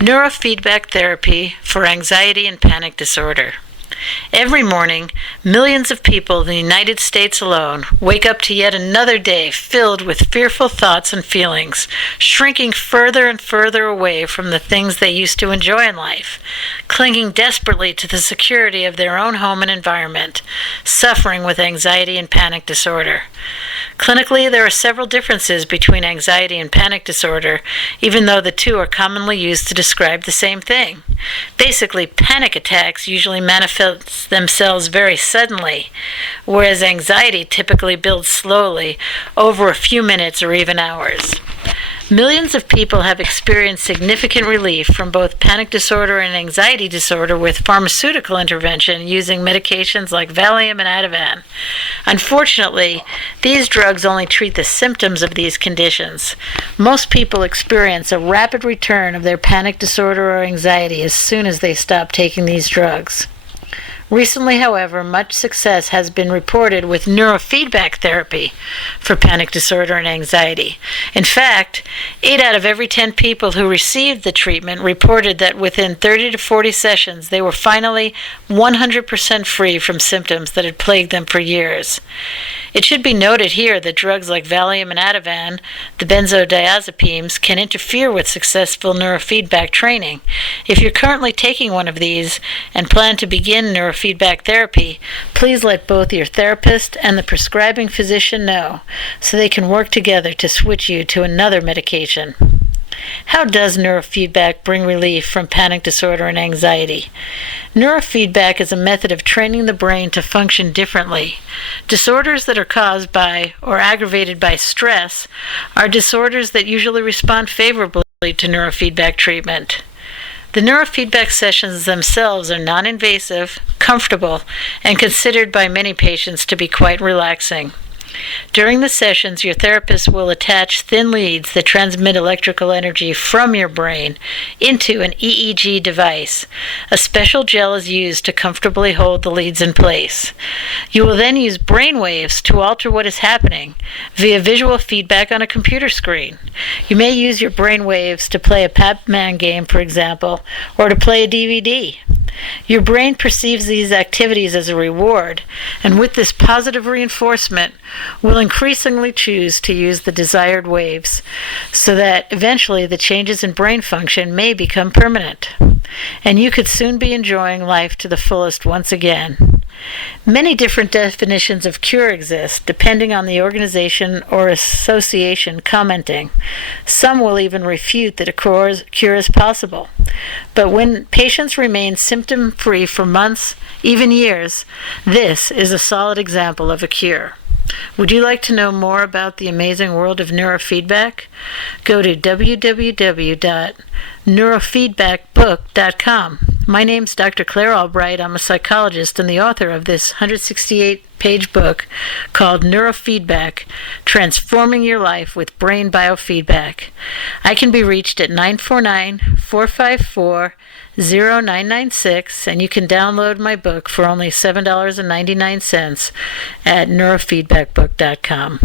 Neurofeedback therapy for anxiety and panic disorder. Every morning, millions of people in the United States alone wake up to yet another day filled with fearful thoughts and feelings, shrinking further and further away from the things they used to enjoy in life, clinging desperately to the security of their own home and environment, suffering with anxiety and panic disorder. Clinically, there are several differences between anxiety and panic disorder, even though the two are commonly used to describe the same thing. Basically, panic attacks usually manifest themselves very suddenly, whereas anxiety typically builds slowly over a few minutes or even hours. Millions of people have experienced significant relief from both panic disorder and anxiety disorder with pharmaceutical intervention using medications like Valium and Ativan. Unfortunately, these drugs only treat the symptoms of these conditions. Most people experience a rapid return of their panic disorder or anxiety as soon as they stop taking these drugs. Recently, however, much success has been reported with neurofeedback therapy for panic disorder and anxiety. In fact, 8 out of every 10 people who received the treatment reported that within 30 to 40 sessions they were finally 100% free from symptoms that had plagued them for years. It should be noted here that drugs like Valium and Ativan, the benzodiazepines, can interfere with successful neurofeedback training. If you're currently taking one of these and plan to begin neurofeedback therapy, please let both your therapist and the prescribing physician know so they can work together to switch you to another medication. How does neurofeedback bring relief from panic disorder and anxiety? Neurofeedback is a method of training the brain to function differently. Disorders that are caused by or aggravated by stress are disorders that usually respond favorably to neurofeedback treatment. The neurofeedback sessions themselves are non-invasive, comfortable, and considered by many patients to be quite relaxing. During the sessions, your therapist will attach thin leads that transmit electrical energy from your brain into an EEG device. A special gel is used to comfortably hold the leads in place. You will then use brain waves to alter what is happening via visual feedback on a computer screen. You may use your brain waves to play a Pac-Man game, for example, or to play a DVD. Your brain perceives these activities as a reward, and with this positive reinforcement, will increasingly choose to use the desired waves, so that eventually the changes in brain function may become permanent, and you could soon be enjoying life to the fullest once again. Many different definitions of cure exist, depending on the organization or association commenting. Some will even refute that a cure is possible. But when patients remain symptom-free for months, even years, this is a solid example of a cure. Would you like to know more about the amazing world of neurofeedback? Go to www.neurofeedbackbook.com. My name's Dr. Claire Albright. I'm a psychologist and the author of this 168-page book called Neurofeedback, Transforming Your Life with Brain Biofeedback. I can be reached at 949-454-0996, and you can download my book for only $7.99 at neurofeedbackbook.com.